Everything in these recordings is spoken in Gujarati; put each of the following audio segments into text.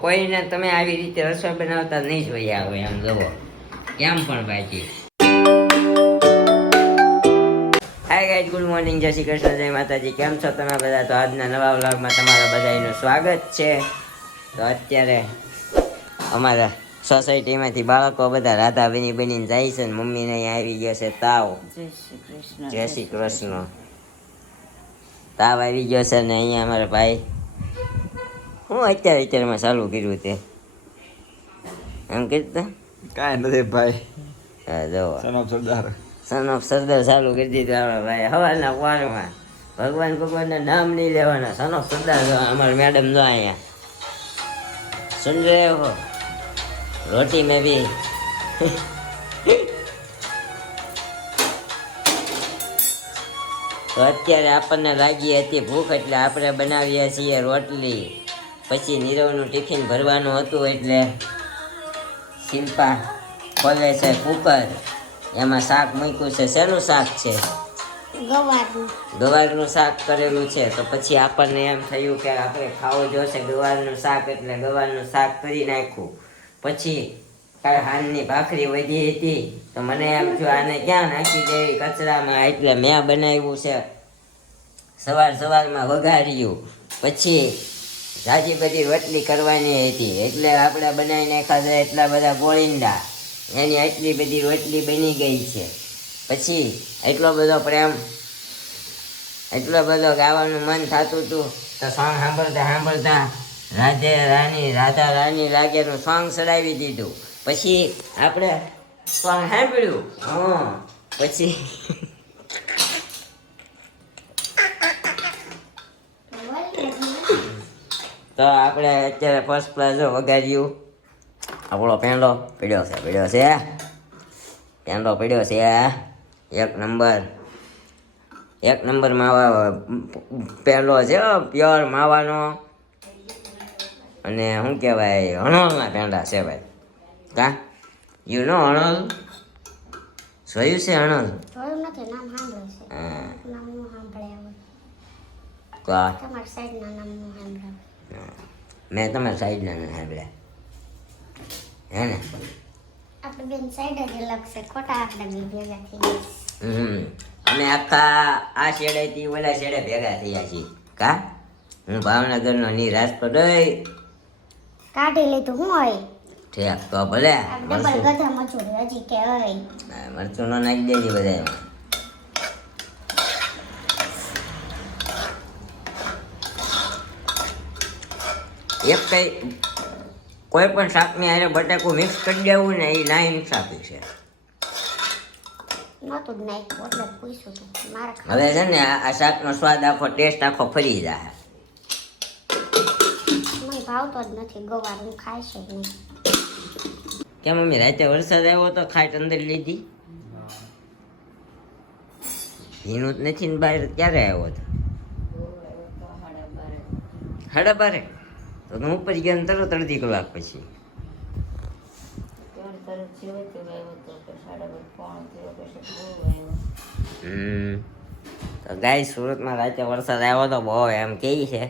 કોઈને તમે આવી રીતે રસોઈ બનાવતા નહીં જોયા હોય આમ જુઓ કેમ પણ બાકી. હાય ગાઈઝ, ગુડ મોર્નિંગ, જય શ્રી કૃષ્ણ, જય માતાજી. કેમ છો તમે બધા? તો આજના નવા વ્લોગમાં તમારા બધાનું સ્વાગત છે. તો અત્યારે અમારા સોસાયટીમાંથી બાળકો બધા રાધા બનીને જાય છે ને મમ્મીને અહીંયા આવી ગયો છે તાવ. જય શ્રી કૃષ્ણ. તાવ આવી ગયો છે ને અહીંયા અમારા ભાઈ હું અત્યારમાં ચાલુ કર્યું તે એમ કીધું કાંઈ નથી ભાઈ. હા જો સન ઓફ સરદાર સરદાર ચાલુ કરી દીધું આપણા ભાઈ હવારના વારમાં. ભગવાનના નામ નહીં લેવાના. સન ઓફ સરદાર જો અમારા મેડમ જો અહીંયા સુન રહે હો રોટી મેં બી. તો અત્યારે આપણને લાગી હતી ભૂખ એટલે આપણે બનાવીએ છીએ રોટલી. પછી નીરવનું ટિફિન ભરવાનું હતું એટલે શિલ્પા ખોલે છે કુકર. એમાં શાક મૂક્યું છે. શેનું શાક છે? ગવારનું શાક કરેલું છે. તો પછી આપણને એમ થયું કે આપણે ખાવું જોશે ગવારનું શાક એટલે ગવારનું શાક કરી નાખ્યું. પછી કાંઈ હાનની ભાખરી વધી હતી તો મને એમ થયું આને ક્યાં નાખી દેવી કચરામાં, એટલે મેં બનાવ્યું છે સવારમાં વઘાર્યું. પછી જાજી બધી રોટલી કરવાની હતી એટલે આપણે બનાવી નાખ્યા છે એટલા બધા ગોળીંડા. એની આટલી બધી રોટલી બની ગઈ છે. પછી એટલો બધો પ્રેમ, એટલો બધો ગાવાનું મન થતું હતું તો સોંગ સાંભળતા રાધા રાની લાગેનું સોંગ ચડાવી દીધું. પછી આપણે સોંગ સાંભળ્યું. પછી તો આપણે અત્યારે ફર્સ્ટ ક્લાસ વગાડ્યું. આપણો પેંડો પડ્યો છે એક નંબર માવા પેંડો છે પ્યોર માવાનો. અને શું કહેવાય હણોલના પેંડા છે ભાઈ. કા યુ નો હણોલ? જોયું છે હણોલ? હા મેં તમારી સાઈડના નથી સાંભળ્યા હે ને? અમે આખા આ શેડેથી ઓલા શેડે ભેગા થયા છીએ. કા હું ભાવનગરનો ની રાજકોટ કાઢી લીધું હું હોય ઠેક તો ભલે હજી કે હોય મરચું નો નાખી દેજે બધા. એક કઈ કોઈ પણ શાકની હારે બટાકું મિક્સ કરી દેવું ને એ ના ઇન્સાફી છે. હવે છે ને આ શાકનો સ્વાદ આખો ટેસ્ટ આખો ફરી જાય. ભાવતો જ નથી ગવાર, હું ખાય છે નહીં. કેમ મમ્મી રાતે વરસાદ આવ્યો તો ખાટ અંદર લીધી? ભીનું જ નથી ને બહાર ક્યારે આવ્યો હતો? 12:30. તો હું ઉપર ગયો ને તરત અડધી કલાક પછી. તો ગાય સુરતમાં રાતે વરસાદ આવ્યો તો બહુ એમ કહે છે.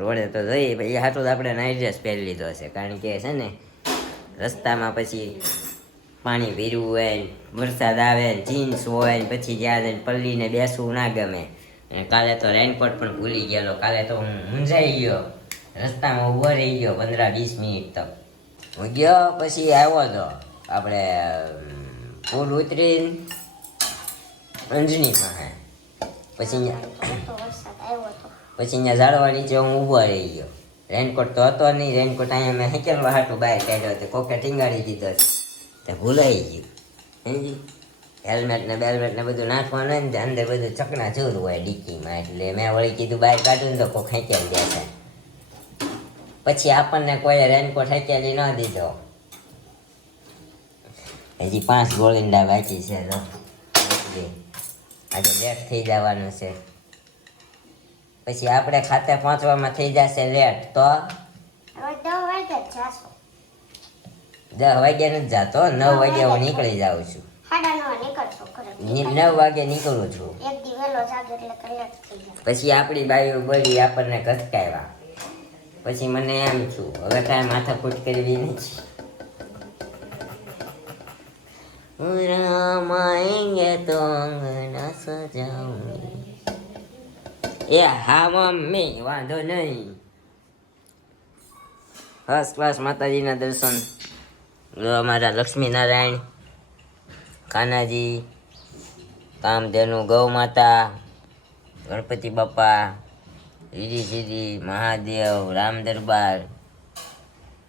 રોડે તો જઈએ પછી હાટું તો આપણે નાઇટ ડ્રેસ પહેરી લીધો છે કારણ કે છે ને રસ્તામાં પછી પાણી ભીરું હોય ને વરસાદ આવે ને જીન્સ હોય ને પછી જ્યાં જઈને પલ્લીને બેસવું ના ગમે. કાલે તો રેનકોટ પણ ભૂલી ગયેલો. કાલે તો હું મૂંઝાઈ ગયો, રસ્તામાં ઊભો રહી ગયો 15-20 મિનિટ તક. હું ગયો પછી આવ્યો તો આપણે પુલ ઉતરીને અંજની પાસે. પછી અહીંયા ઝાડવા નીચે હું ઊભો રહી ગયો. રેનકોટ તો હતો નહીં. રેનકોટ અહીંયા મેં હેકેલવા હાટું બહાર કાઢ્યો હતો. કોકે ટીંગાડી દીધો તો ભૂલાઈ ગયું. સમજી? હેલ્મેટ ને બેલ્મેટ ને બધું નાખવાનું ને અંદર બધું ચકના ચૂર હોય ડીકીમાં. એટલે મેં વળી કીધું બહાર કાઢું ને તો કોઈ ખેંચાઈ જશે. પછી આપણને કોઈ રેનકોટ હેકેલી ન દીધો. હજી 5 ગોળીંડા બાકી છે. તો આજે લેટ થઈ જવાનું છે. પછી આપણે ખાતે પહોંચવામાં થઈ જશે લેટ. તો 10 વાગ્યા નથી જાતો, 9 વાગ્યા હું નીકળી જાઉં છું. 9 વાગે નીકળું છું. પછી આપણી બાઈઓ બોલી આપણને ઘસકાવ્યા. પછી મને એમ છું હવે કાંઈ માથાકૂટ કરવી નથી. રામ આएंगे તો અંગના સજાઉંગી. એ હા મમ્મી વાંધો નહીં. ફર્સ્ટ ક્લાસ માતાજીના દર્શન. અમારા લક્ષ્મીનારાયણ, કાનાજી, કામધેનુ ગૌ માતા, ગણપતિ બાપા, રીધી સીધી, મહાદેવ, રામ દરબાર,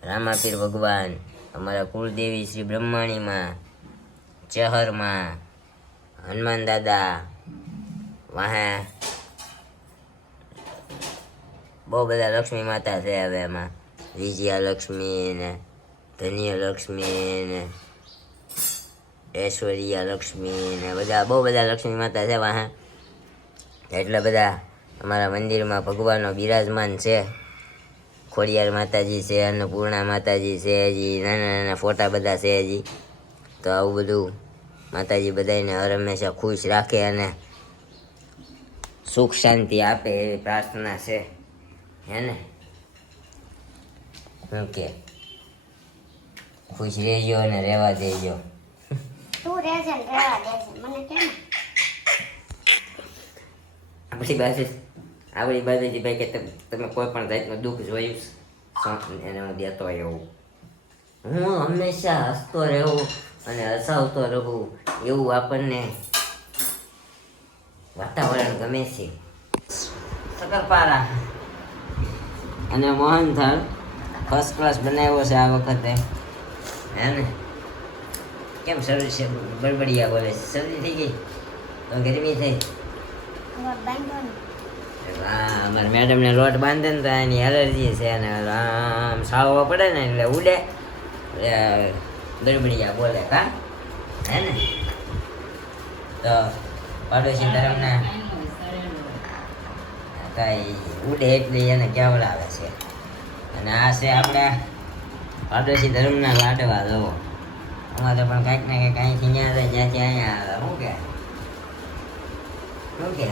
રામાપીર ભગવાન, અમારા કુળદેવી શ્રી બ્રહ્માણીમાં, ચહરમાં, હનુમાન દાદા, વાહે બહુ બધા લક્ષ્મી માતા છે. હવે એમાં વિજયા લક્ષ્મી ને ધન્ય લક્ષ્મી ને ઐશ્વર્યા લક્ષ્મી ને બધા બહુ બધા લક્ષ્મી માતા છે વાહે. એટલા બધા અમારા મંદિરમાં ભગવાનો બિરાજમાન છે. ખોડિયાર માતાજી છે, અન્નપૂર્ણા માતાજી છે, હજી નાના નાના ફોટા બધા છે હજી. તો આવું બધું માતાજી બધાને હર હંમેશા ખુશ રાખે અને સુખ શાંતિ આપે એવી પ્રાર્થના છે. હે ને શું કે ખુશ રહેજો અને રહેવા દેજો. તું રહેજે ને રહેવા દેજે મને કેમ આપણી બાજુથી ભાઈ કે તમે કોઈ પણ જાતનું દુઃખ જોયું એને હું દેતો એવું. હું હંમેશા હસતો રહું અને હસાવતો રહું એવું આપણને વાતાવરણ ગમે છે. શક્કરપારા અને મોહનથાળ ફર્સ્ટ ક્લાસ બનાવ્યો છે આ વખતે. હે ને કેમ શરદી છે? બળબડિયા બોલે છે. શરદી થઈ ગઈ તો ગરમી થઈ. બાંધો ને હા અમારા મેડમને લોટ બાંધે ને તો એની એલર્જી છે અને આમ સાવવા પડે ને એટલે ઉડે ગરબડિયા બોલે કા. હે ને તો પાડોશી ધર્મના કાંઈ ઉડે એટલે એને કેવડાવે છે. અને આ છે આપણા પાડોશી ધર્મના લાડવા જવો. અમારે પણ કાંઈક ને કંઈક અહીંથી ત્યાં જાય જ્યાંથી અહીંયા આવે. શું કે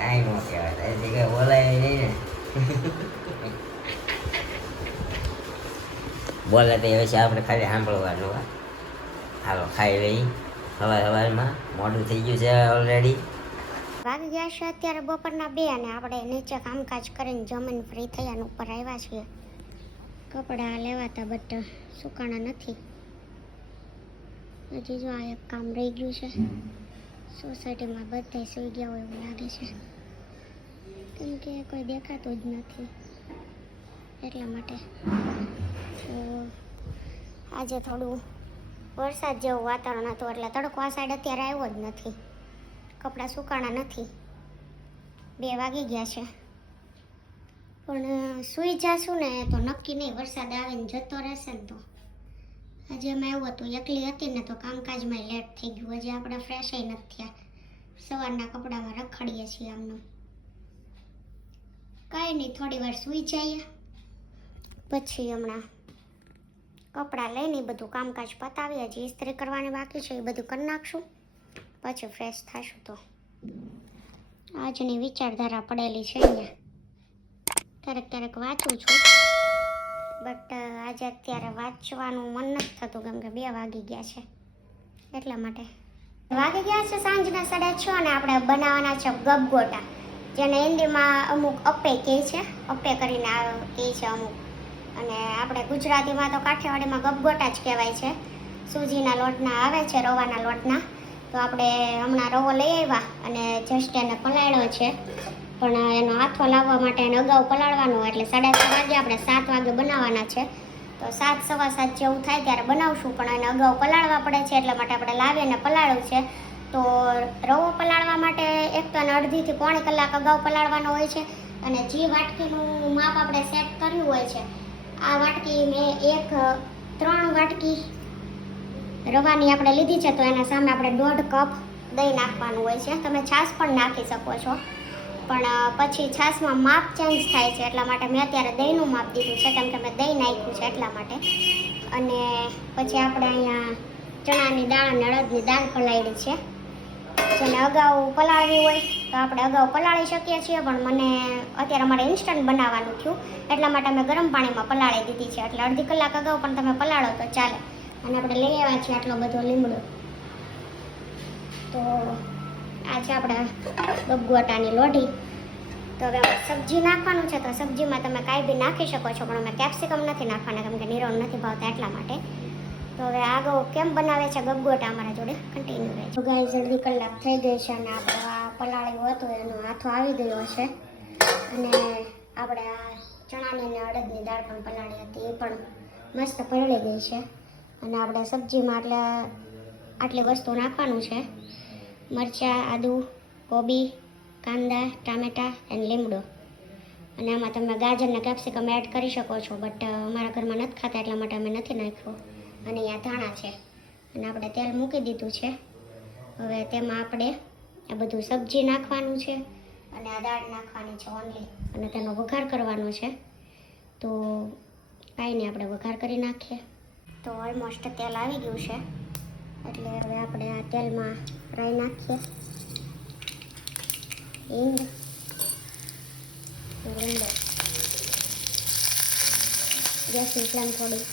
કાંઈ ન કહેવાય ત્યાંથી કંઈ બોલાય નહીં ને. બોલે તો હવે છે આપણે ખાલી સાંભળવાનું. હાલો ખાઈ લઈ. સવારમાં મોડું થઈ ગયું છે ઓલરેડી. વાગી ગયા છે અત્યારે બપોરના 2 અને આપણે નીચે કામકાજ કરીને જમીન ફ્રી થયા અને ઉપર આવ્યા છીએ. કપડાં લેવાતા બટ સુકાણા નથી. હજી જો આ એક કામ રહી ગયું છે. સોસાયટીમાં બધા સૂઈ ગયા હોય એવું લાગે છે કેમ કે કોઈ દેખાતું જ નથી એટલા માટે. તો આજે થોડું વરસાદ જેવું વાતાવરણ હતું એટલે તડકો આ સાઈડ અત્યારે આવ્યો જ નથી. કપડાં સુકાણા નથી. 2 વાગી ગયા છે પણ સૂઈ જાશું ને તો નક્કી નહીં વરસાદ આવીને જતો રહેશે ને તો. આજે અમે એવું હતું એકલી હતી ને તો કામકાજમાં લેટ થઈ ગયું. હજી આપણે ફ્રેશ નથી થયા. સવારના કપડામાં રખડીએ છીએ આમનું. કાંઈ નહીં થોડી વાર સૂઈ જઈએ પછી હમણાં કપડાં લઈને બધું કામકાજ પતાવીએ. હજી ઇસ્ત્રી કરવાની બાકી છે એ બધું કરી નાખશું પછી ફ્રેશ થશું. તો આજની વિચારધારા પડેલી છે અહીંયા. ક્યારેક ક્યારેક વાંચું છું બટ આજે અત્યારે વાંચવાનું મન નથી થતું કેમ કે 2 વાગી ગયા છે એટલા માટે. વાગી ગયા છે સાંજના 6:30 અને આપણે બનાવવાના છે ગબગોટા, જેને હિન્દીમાં અમુક અપ્પે કહે છે. અપ્પે કરીને કહે છે અમુક, અને આપણે ગુજરાતીમાં તો કાઠિયાવાડીમાં ગબગોટા જ કહેવાય છે. સૂજીના લોટના આવે છે, રવાના લોટના. તો આપણે હમણાં રવો લઈ આવ્યા અને જસ્ટ એને પલાળ્યો છે. પણ એનો હાથો લાવવા માટે એને અગાઉ પલાળવાનો એટલે 6:30 વાગે આપણે 7 વાગે બનાવવાના છે. તો 7, સવા 7 જેવું થાય ત્યારે બનાવશું પણ એને અગાઉ પલાળવા પડે છે એટલા માટે આપણે લાવીને પલાળ્યું છે. તો રવો પલાળવા માટે 1 તો 1.5 થી પોણી કલાક અગાઉ પલાળવાનો હોય છે. અને જે વાટકીનું માપ આપણે સેટ કર્યું હોય છે, આ વાટકી મેં 3 વાટકી રવાની આપણે લીધી છે તો એના સામે આપણે 1.5 કપ દહીં નાખવાનું હોય છે. તમે છાશ પણ નાખી શકો છો પણ પછી છાશમાં માપ ચેન્જ થાય છે એટલા માટે મેં અત્યારે દહીંનું માપ દીધું છે કેમ કે મેં દહીં નાખ્યું છે એટલા માટે. અને પછી આપણે અહીંયા ચણાની દાળ અને અડદની દાળ પલાળી છે જેને અગાઉ પલાળવી હોય તો આપણે અગાઉ પલાળી શકીએ છીએ, પણ મને અત્યારે અમારે ઇન્સ્ટન્ટ બનાવવાનું થયું એટલા માટે અમે ગરમ પાણીમાં પલાળી દીધી છે. એટલે અડધી કલાક અગાઉ પણ તમે પલાળો તો ચાલે. અને આપણે લઈ આવ્યા છીએ આટલો બધો લીમડો. તો આ છે આપણા ગપગોટાની લોઢી. તો હવે સબ્જી નાખવાનું છે, તો સબ્જીમાં તમે કાંઈ બી નાખી શકો છો, પણ અમે કેપ્સિકમ નથી નાખવાના કેમ કે નીરવ નથી ભાવતા એટલા માટે. તો હવે આગળ કેમ બનાવે છે ગપગોટા અમારા જોડે કન્ટિન્યુ રહે. તો ગાઈસ અડધી કલાક થઈ ગઈ છે અને આપણે આ પલાળ્યું હતું એનો હાથો આવી ગયો છે. અને આપણે આ ચણાની અને અડદની દાળ પણ પલાળી હતી, એ પણ મસ્ત પલળી ગઈ છે. અને આપણે સબ્જીમાં આટલી વસ્તુ નાખવાનું છે: મરચાં, આદુ, કોબી, કાંદા, ટામેટાં અને લીમડો. અને આમાં તમે ગાજર અને કેપ્સિકમ એડ કરી શકો છો, બટ અમારા ઘરમાં નથી ખાતા એટલા માટે અમે નથી નાખ્યું. અને અહીંયા ધાણા છે અને આપણે તેલ મૂકી દીધું છે. હવે તેમાં આપણે આ બધું સબ્જી નાખવાનું છે અને આ દાળ નાખવાની છે ઓનલી, અને તેનો વઘાર કરવાનો છે. તો કાંઈ નહીં, આપણે વઘાર કરી નાખીએ. તો ઓલમોસ્ટ તેલ આવી ગયું છે, એટલે હવે આપણે આ તેલમાં રાઈ નાખીએ, હિંગ, લીમડો. ગેસની ફ્લેમ થોડી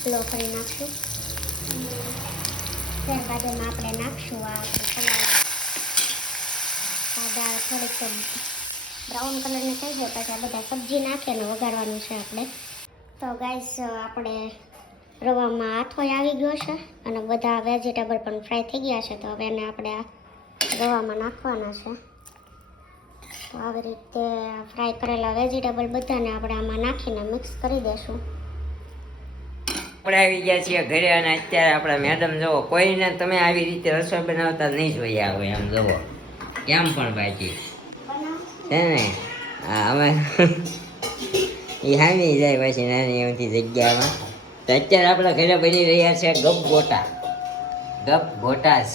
સ્લો કરી નાખશું. ત્યારબાદ એમાં આપણે નાખશું આ દાળ થોડીક બ્રાઉન કલરની થઈ જાય પછી આ બધા સબ્જી નાખીને વઘારવાનું છે આપણે. તો ગાઈસ આપણે રવામાં આથો આવી ગયો છે અને બધા વેજીટેબલ પણ ફ્રાય થઈ ગયા છે. તો હવે એને આપણે આ રવામાં નાખવાના છે. તો આવી રીતે ફ્રાય કરેલા વેજીટેબલ બધાને આપણે આમાં નાખીને મિક્સ કરી દઈશું. આપણે આવી ગયા છીએ ઘરે અને અત્યારે આપણા મેડમ જુઓ, કોઈને તમે આવી રીતે રસોઈ બનાવતા નહીં જોઈએ આવો એમ જુઓ કેમ પણ બાકી છે ને. હા અમે એ હામી જાય પછી નાની એમથી જગ્યામાં. તો અત્યારે આપણા ઘરે બની રહ્યા છે ગપગોટાસ.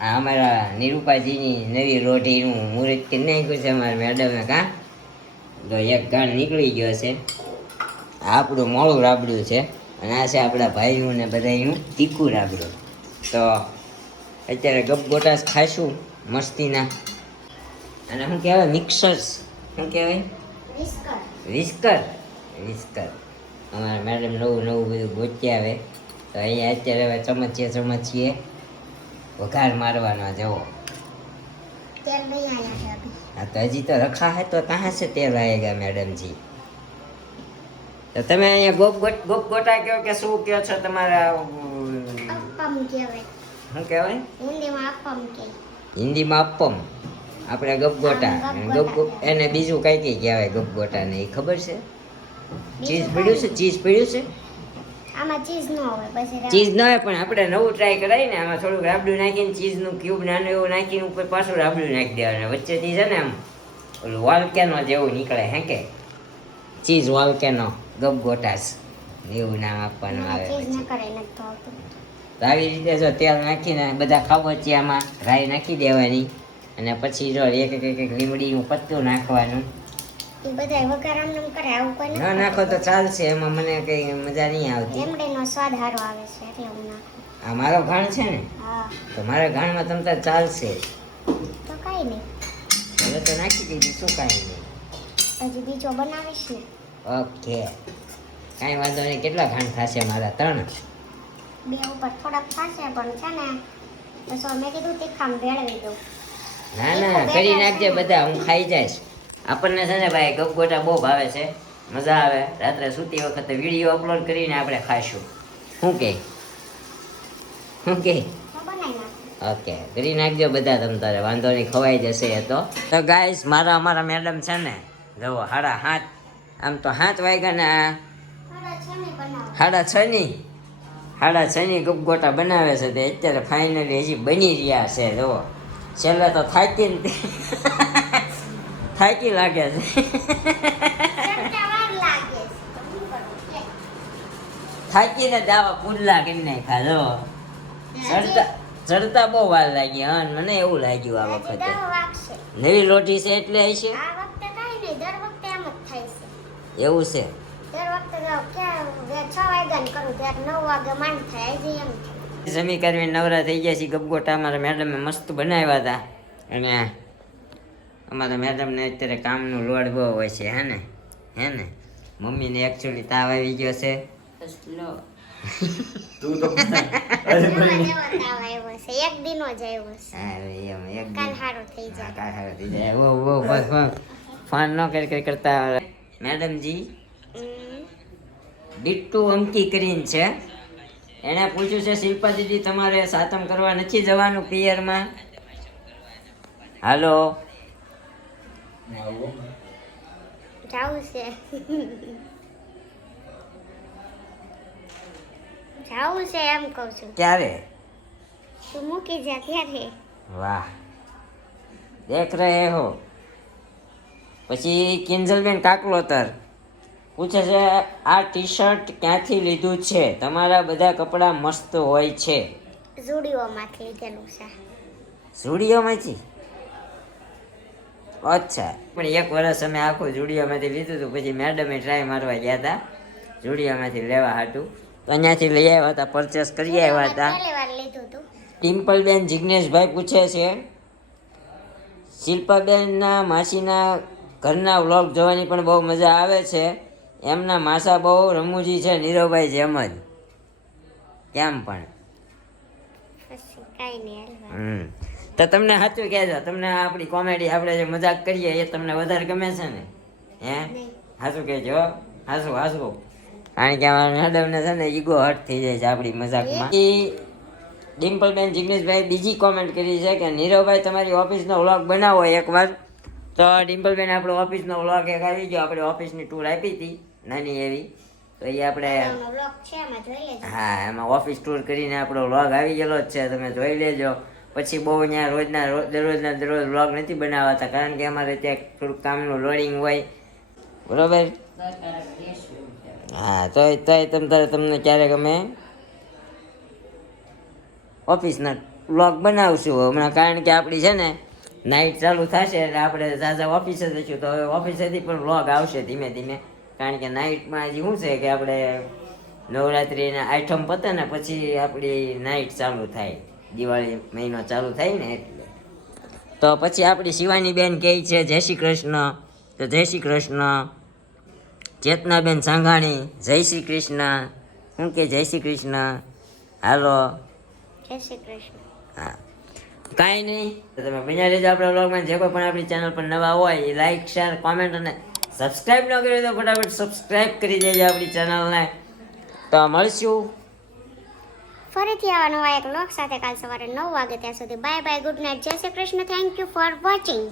આ અમારા નિરૂપાજીની નવી રોટીનું મુહૂર્ત કરી નાખ્યું છે અમારા મેડમે. કાં તો એક ગાણ નીકળી ગયો છે. આપણું મોડું રાબડું છે અને આ છે આપણા ભાઈનું ને બધાનું તીખું રાબડું. તો અત્યારે ગપગોટાસ ખાઈશું મસ્તીના. અને શું કહેવાય મિક્સર્સ, શું કહેવાય વિસ્કર. અમારા મેડમ નવું બધું ગોતી આવે. તો અહીંયા અત્યારે હવે ચમચીએ વઘાર મારવાનો જવો. હા તો હજી તો રખા હે તો કહાં છે તેલ આएगा મેડમજી. તો તમે અહીંયા ગપગોટા કહો કે શું કહો છો? તમારા શું કહેવાય હિન્દીમાં અપ્પમ, આપણે ગપગોટા. એને બીજું કઈ કહેવાય ગપગોટા ને એ ખબર છે? ચીઝ પડ્યું છે આમાં. ચીઝ ન હોય પણ આપણે નવું ટ્રાય કરાય ને. આમાં થોડુંક રાબડું નાખીને ચીઝનું ક્યુબ નાનું એવું નાખીને ઉપર પાછું રાબડું નાખી દેવાનું. વચ્ચેથી છે ને આમ ઓલું વાલ્કેનો જેવું નીકળે. હે કે ચીઝ વાલ્કેનો ગપગોટાસ એવું નામ આપવાનું આવે. તો આવી રીતે જો તેલ નાખીને બધા ખાબોચિયામાં રાઈ નાખી દેવાની અને પછી જો એક લીમડીનું પત્તું નાખવાનું. ના નાખો તો ચાલશે, એમાં મને કઈ મજા નહીં આવતી. લીમડીનો સ્વાદ સારો આવે છે એટલે હું નાખું. આ મારો ઘાણ છે ને, તો મારા ઘાણમાં તમ તાર ચાલશે તો કાઈ નહીં. હવે તો નાખી દીધી, શું કાઈ નહીં. હજી બીજો બનાવીશ ને. ઓકે કાંઈ વાંધો નહીં. કેટલા ઘાણ થશે મારા? 3. 2 ઉપર થોડાક થશે પણ છે ને તો મેં કીધું તીખામ ભેળવી દઉં. ના કરી નાખજે બધા, હું ખાઈ જઈશ. આપણને છે ને ભાઈ ગપગોટા બહુ ભાવે છે, મજા આવે. રાત્રે સૂતી વખતે વિડીયો અપલોડ કરીને આપણે ખાઈશું. શું કે ઓકે કરી નાખજો બધા તમ તારે, વાંધો નહીં, ખવાઈ જશે એ તો. ગાઈસ અમારા મેડમ છે ને જુઓ 7:30, આમ તો 7 વાગ્યાના 6:30 ગપગોટા બનાવે છે. તે અત્યારે ફાઇનલી હજી બની રહ્યા છે. જુઓ છેલ્લે તો થાકી લાગે છે. થાકીને દાવા પુડલા કરી નાખ્યા. જો ચડતા બહુ વાર લાગી. હા મને એવું લાગ્યું આ વખતે નવી રોટી છે એટલે હશે. એવું છે. જમી કરવી નવરા થઈ ગયા છે. ગબગોટા અમારા મેડમે મસ્ત બનાવ્યા હતા. અને અમારા મેડમને અત્યારે કામનું લોડ બહુ હોય છે. હે ને મમ્મીને એકચ્યુઅલી તાવ આવી ગયો છે. તું તો એક દિનો જ આવ્યો છે. હા એમ એક કાલ હારો થઈ જાય. કાલ હારો થઈ જાય. વો બસ ફોન ન કરી કરતા મેડમજી ડિટ્ટુ અમકી કરીને છે. એણે પૂછ્યું છે શિલ્પા દીદી તમારે સાતમ કરવા નથી જવાનું પિયરમાં? હાલો જાવું છે. જાવું છે એમ કહું છું. ક્યારે? તું મૂકી જા ત્યારે. વાહ દેખ રહે હો. પછી કિંજલબેન કાકલોતર પૂછે છે આ ટી શર્ટ ક્યાંથી લીધું છે? તમારા બધા કપડાં મસ્ત હોય છે. ઝુડીઓમાંથી લીધેલું છે. ઝુડીઓમાંથી? અચ્છા. પણ એક વર્ષ અમે આખું ઝુડીઓમાંથી લીધું હતું. પછી મેડમે ટ્રાય મારવા ગયા હતા ઝુડીઓમાંથી લેવા હાટું. તો અહીંયાથી લઈ આવ્યા હતા, પરચેસ કરી આવ્યા હતા. પહેલી વાર લીધું હતું. ટિમ્પલબેન જિગ્નેશભાઈ પૂછે છે શિલ્પાબેનના માસીના ઘરના વ્લોગ જોવાની પણ બહુ મજા આવે છે. એમના માસા બહુ રમૂજી છે, નીરવભાઈ જેમ જ. કેમ પણ પછી કાંઈ નહીં હાલવા. તો તમને સાચું કહેજો, તમને આપણી કોમેડી આપણે જે મજાક કરીએ એ તમને વધારે ગમે છે ને? હે સાચું કહેજો, હાસું. કારણ કે અમારા મેડમને છે ને ઈગો હર્ટ થઈ જાય છે આપણી મજાકમાં. ડિમ્પલબેન જિગ્નેશભાઈ બીજી કોમેન્ટ કરી છે કે નીરવભાઈ તમારી ઓફિસનો વ્લોગ બનાવો એકવાર. તો ડિમ્પલબેન આપણો ઓફિસનો વ્લોગ એક આવી ગયો. આપણે ઓફિસની ટૂર આપી હતી નાની એવી, તો એ આપણે વ્લોગ છે એમાં જોઈ લેજો. હા એમાં ઓફિસ ટૂર કરીને આપણો વ્લોગ આવી ગયેલો જ છે, તમે જોઈ લેજો. પછી બહુ અહીંયા દરરોજ વ્લોગ નથી બનાવાતા કારણ કે અમારે ત્યાં થોડુંક કામનું લોડિંગ હોય, બરોબર? હા તોય તમને ક્યારેક અમે ઓફિસના વ્લોગ બનાવશું હમણાં, કારણ કે આપણી છે ને નાઇટ ચાલુ થશે એટલે આપણે ઝાઝા ઓફિસે જઈશું. તો હવે ઓફિસેથી પણ વ્લોગ આવશે ધીમે ધીમે, કારણ કે નાઇટમાં હજી શું છે કે આપણે નવરાત્રિના આઈટમ પતે ને પછી આપણી નાઇટ ચાલુ થાય, દિવાળી મહિનો ચાલુ થાય ને એટલે. તો પછી આપણી શિવાની બેન કહે છે જય શ્રી કૃષ્ણ, તો જય શ્રી કૃષ્ણ. ચેતનાબેન સાંઘાણી જય શ્રી કૃષ્ણ. શું કે જય શ્રી કૃષ્ણ? હાલો જય શ્રી કૃષ્ણ. હા કાંઈ નહીં, તો તમે બન્યા રહેજો આપણા વ્લોગમાં. જે કોઈ પણ આપણી ચેનલ પર નવા હોય એ લાઈક શેર કોમેન્ટ અને સબસ્ક્રાઈબ ન કર્યું તો ફટાફટ સબસ્ક્રાઈબ કરી દેજો આપણી ચેનલને. તો મળશું ફરીથી આવા નવા એક વ્લોગ સાથે કાલ સવારે 9 વાગે. ત્યાં સુધી બાય બાય, ગુડ નાઇટ, જય Shri Krishna. Thank you for watching.